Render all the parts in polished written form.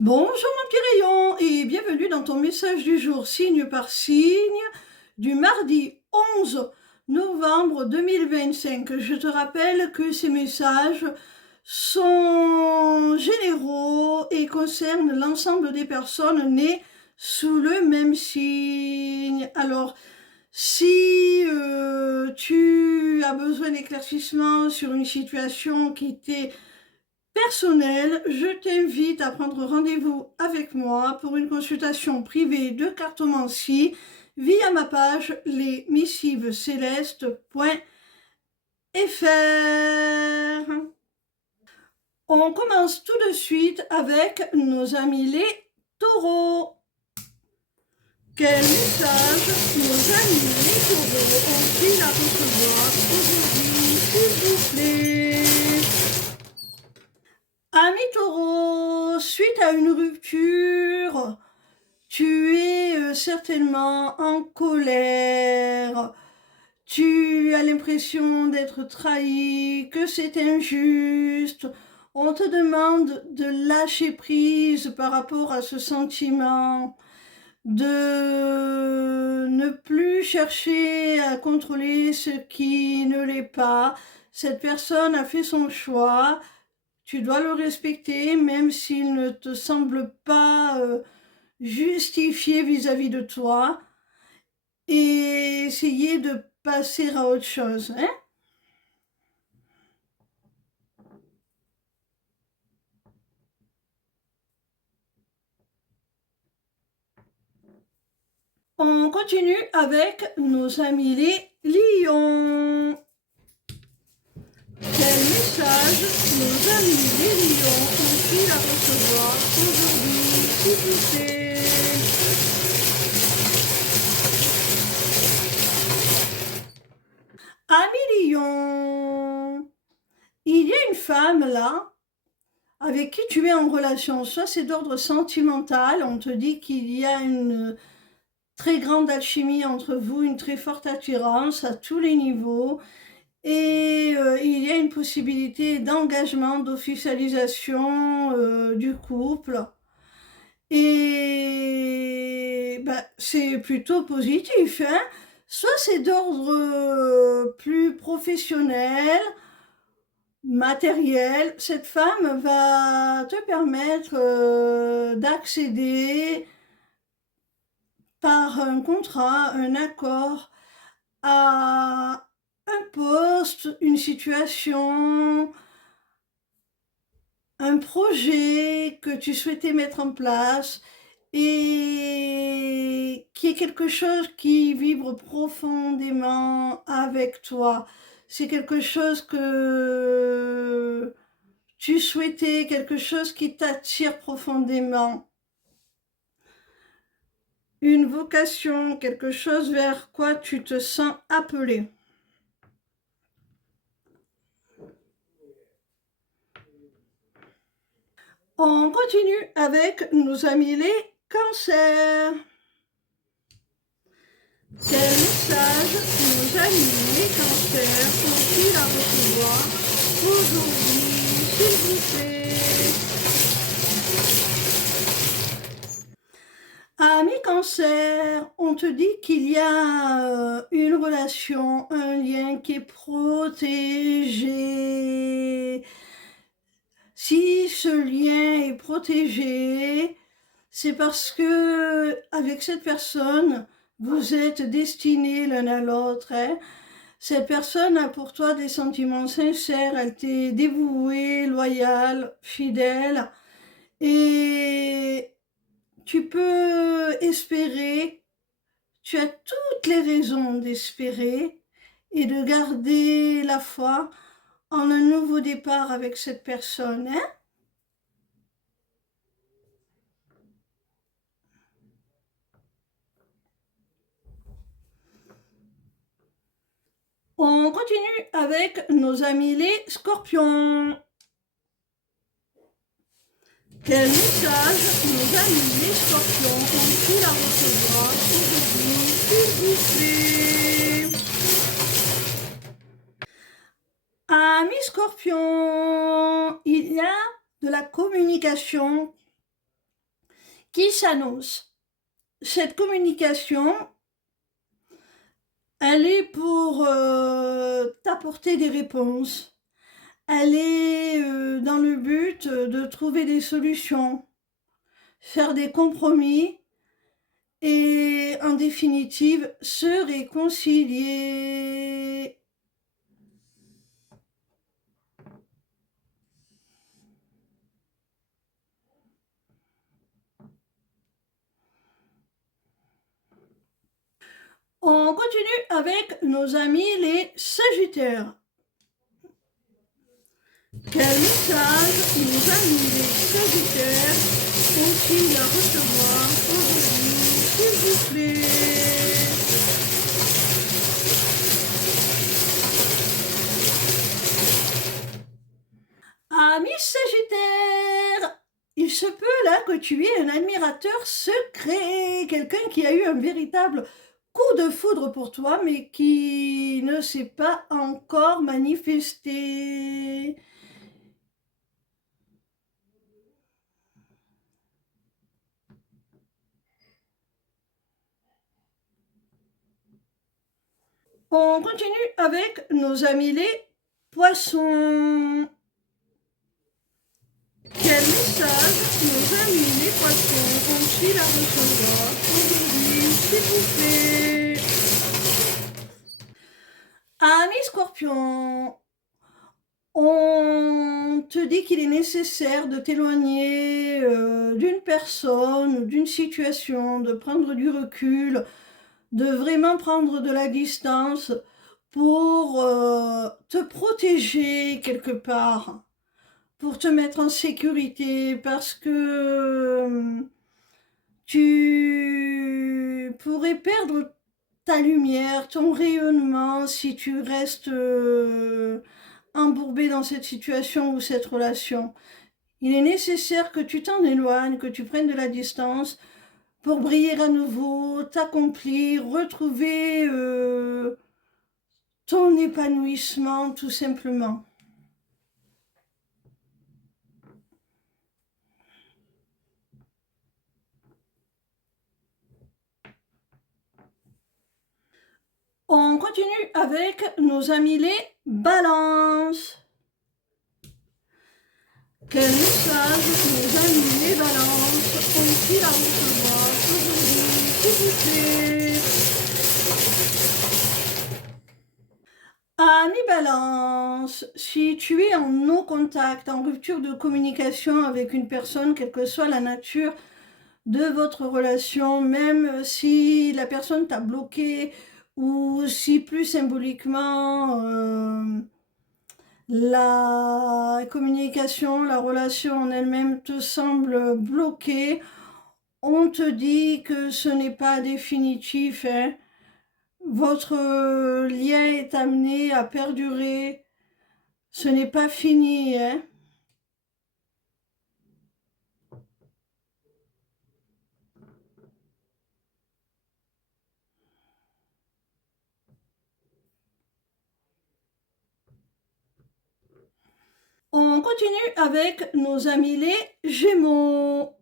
Bonjour mon petit rayon et bienvenue dans ton message du jour signe par signe du mardi 11 novembre 2025. Je te rappelle que ces messages sont généraux et concernent l'ensemble des personnes nées sous le même signe. Alors, si tu as besoin d'éclaircissement sur une situation qui t'est personnel, je t'invite à prendre rendez-vous avec moi pour une consultation privée de cartomancie via ma page lesmissivescélestes.fr. On commence tout de suite avec nos amis les taureaux. Quel message nos amis les taureaux ont-ils à recevoir aujourd'hui, s'il vous plaît? Ami taureau, suite à une rupture, tu es certainement en colère. Tu as l'impression d'être trahi, que c'est injuste. On te demande de lâcher prise par rapport à ce sentiment, de ne plus chercher à contrôler ce qui ne l'est pas. Cette personne a fait son choix. Tu dois le respecter même s'il ne te semble pas justifié vis-à-vis de toi et essayer de passer à autre chose. Hein? On continue avec nos amis les lions. Quel message nos amis les lions ont-ils à recevoir aujourd'hui, s'il vous plaît? Amis lions, il y a une femme là avec qui tu es en relation, soit c'est d'ordre sentimental, on te dit qu'il y a une très grande alchimie entre vous, une très forte attirance à tous les niveaux, et il y a une possibilité d'engagement, d'officialisation du couple, et ben, c'est plutôt positif, hein. Soit c'est d'ordre plus professionnel, matériel, cette femme va te permettre d'accéder par un contrat, un accord à un poste, une situation, un projet que tu souhaitais mettre en place et qui est quelque chose qui vibre profondément avec toi. C'est quelque chose que tu souhaitais, quelque chose qui t'attire profondément. Une vocation, quelque chose vers quoi tu te sens appelé. On continue avec nos amis les cancers. Quel message nos amis les cancers ont-ils à recevoir aujourd'hui, s'il vous plaît? Amis cancer, on te dit qu'il y a une relation, un lien qui est protégé. Si ce lien est protégé, c'est parce que avec cette personne, vous êtes destinés l'un à l'autre. Hein. Cette personne a pour toi des sentiments sincères, elle t'est dévouée, loyale, fidèle. Et tu peux espérer, tu as toutes les raisons d'espérer et de garder la foi en un nouveau départ avec cette personne. Hein. On continue avec nos amis les scorpions. Quel message nos amis les scorpions ont-ils à recevoir aujourd'hui, s'il vous plaît? Amis scorpions, il y a de la communication qui s'annonce. Cette communication, elle est pour t'apporter des réponses. Elle est dans le but de trouver des solutions, faire des compromis et en définitive se réconcilier. On continue avec nos amis les Sagittaires. Quel message nos amis les Sagittaires ont-ils à recevoir aujourd'hui, s'il vous plaît? Amis Sagittaires, il se peut là que tu aies un admirateur secret, quelqu'un qui a eu un véritable coup de foudre pour toi, mais qui ne s'est pas encore manifesté. On continue avec nos amis les poissons. Quel message nos amis les poissons ont-ils à recevoir aujourd'hui, s'il vous plaît? Amis scorpions, on te dit qu'il est nécessaire de t'éloigner d'une personne ou d'une situation, de prendre du recul, de vraiment prendre de la distance pour te protéger quelque part, pour te mettre en sécurité, parce que tu pourrais perdre ta lumière, ton rayonnement si tu restes embourbé dans cette situation ou cette relation. Il est nécessaire que tu t'en éloignes, que tu prennes de la distance pour briller à nouveau, t'accomplir, retrouver ton épanouissement tout simplement. On continue avec nos amis les balances. Quel message nos amis les balances ont-ils à recevoir aujourd'hui, s'il vous plaît? Amis balance, si tu es en no contact, en rupture de communication avec une personne, quelle que soit la nature de votre relation, même si la personne t'a bloqué ou si plus symboliquement la communication, la relation en elle-même te semble bloquée, on te dit que ce n'est pas définitif, hein. Votre lien est amené à perdurer, ce n'est pas fini, hein. On continue avec nos amis les Gémeaux.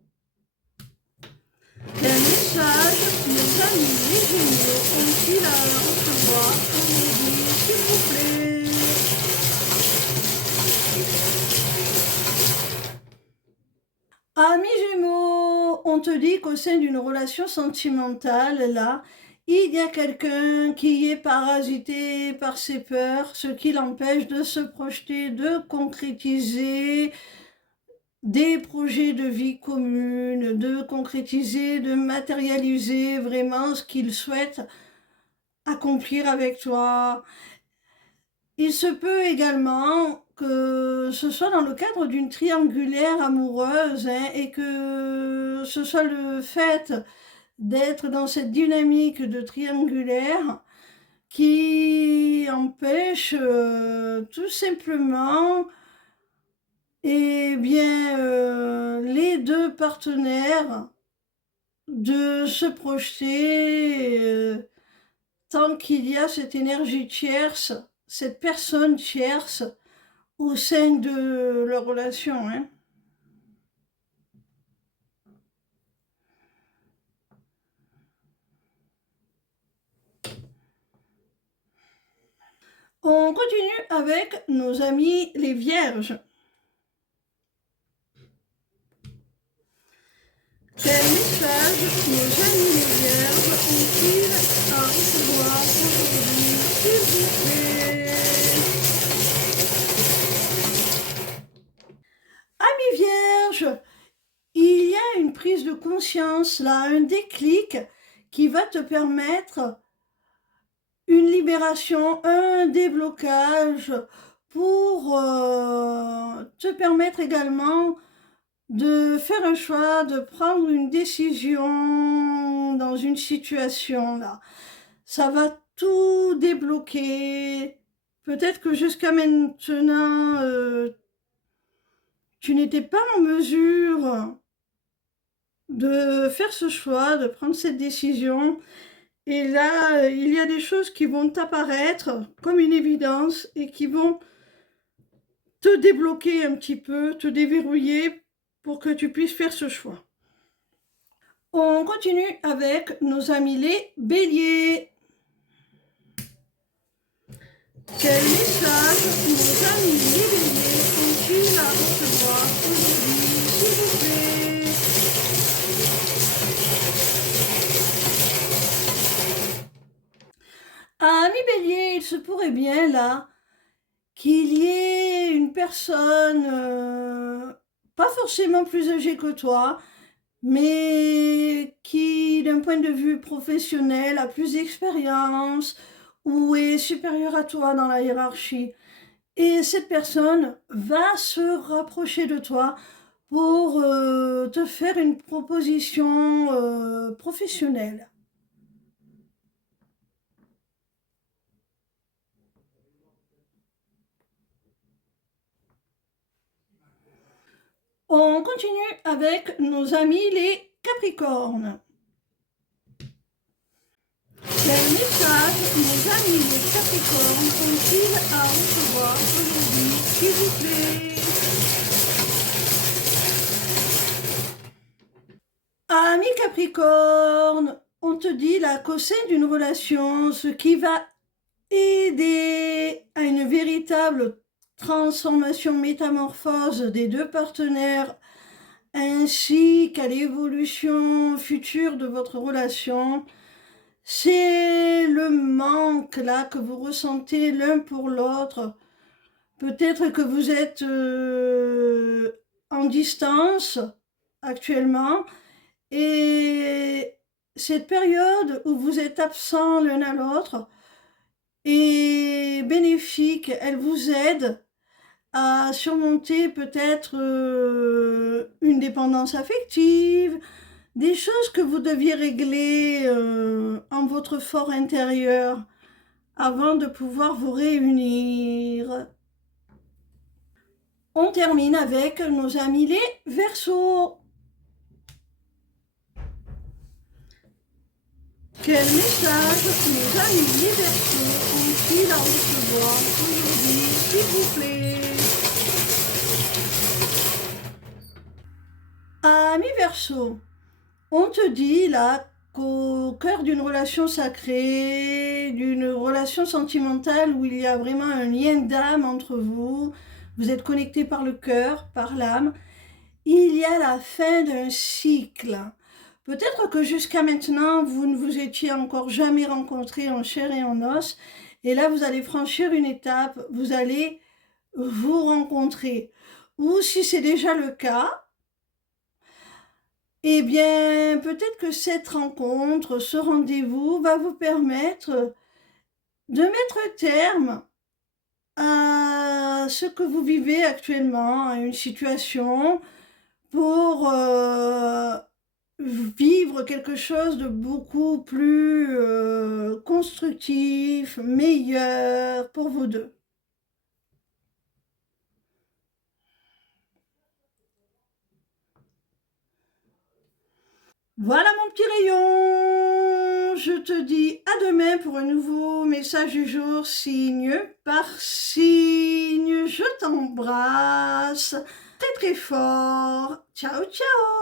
Quel message nos amis les Gémeaux ont-ils à recevoir aujourd'hui, s'il vous plaît? Amis Gémeaux, on te dit qu'au sein d'une relation sentimentale, là, il y a quelqu'un qui est parasité par ses peurs, ce qui l'empêche de se projeter, de concrétiser des projets de vie commune, de concrétiser, de matérialiser vraiment ce qu'il souhaite accomplir avec toi. Il se peut également que ce soit dans le cadre d'une triangulaire amoureuse, hein, et que ce soit le fait d'être dans cette dynamique de triangulaire qui empêche tout simplement les deux partenaires de se projeter tant qu'il y a cette énergie tierce, cette personne tierce au sein de leur relation, hein. On continue avec nos amis les vierges. Quel message nos amis les vierges ont-ils à recevoir aujourd'hui, s'il vous plaît? Amis vierges, il y a une prise de conscience là, un déclic qui va te permettre une libération, un déblocage pour te permettre également de faire un choix, de prendre une décision dans une situation là. Ça va tout débloquer. Peut-être que jusqu'à maintenant, tu n'étais pas en mesure de faire ce choix, de prendre cette décision. Et là, il y a des choses qui vont apparaître comme une évidence et qui vont te débloquer un petit peu, te déverrouiller pour que tu puisses faire ce choix. On continue avec nos amis les béliers. Quel message nos amis les béliers ont-ils à recevoir aujourd'hui, s'il vous plaît? Amis béliers, il se pourrait bien là qu'il y ait une personne, pas forcément plus âgée que toi, mais qui, d'un point de vue professionnel, a plus d'expérience ou est supérieure à toi dans la hiérarchie. Et cette personne va se rapprocher de toi pour te faire une proposition professionnelle. On continue avec nos amis les Capricornes. Quel message nos amis les Capricornes ont-ils à recevoir aujourd'hui, s'il vous plaît? Amis Capricorne, on te dit là qu'au sein d'une relation, ce qui va aider à une véritable transformation, métamorphose des deux partenaires, ainsi qu'à l'évolution future de votre relation, c'est le manque là que vous ressentez l'un pour l'autre. Peut-être que vous êtes en distance actuellement et cette période où vous êtes absents l'un à l'autre est bénéfique, elle vous aide à surmonter peut-être une dépendance affective, des choses que vous deviez régler en votre fort intérieur avant de pouvoir vous réunir. On termine avec nos amis les Verseaux. Quel message nos amis les Verseaux ont-ils à recevoir aujourd'hui, s'il vous plaît? Amis Verseaux, on te dit là qu'au cœur d'une relation sacrée, d'une relation sentimentale où il y a vraiment un lien d'âme entre vous, vous êtes connectés par le cœur, par l'âme, il y a la fin d'un cycle. Peut-être que jusqu'à maintenant, vous ne vous étiez encore jamais rencontrés en chair et en os, et là, vous allez franchir une étape, vous allez vous rencontrer. Ou si c'est déjà le cas, eh bien, peut-être que cette rencontre, ce rendez-vous va vous permettre de mettre terme à ce que vous vivez actuellement, à une situation, pour vivre quelque chose de beaucoup plus constructif, meilleur pour vous deux. Voilà mon petit rayon. Je te dis à demain pour un nouveau message du jour, signe par signe. Je t'embrasse très très fort. Ciao ciao.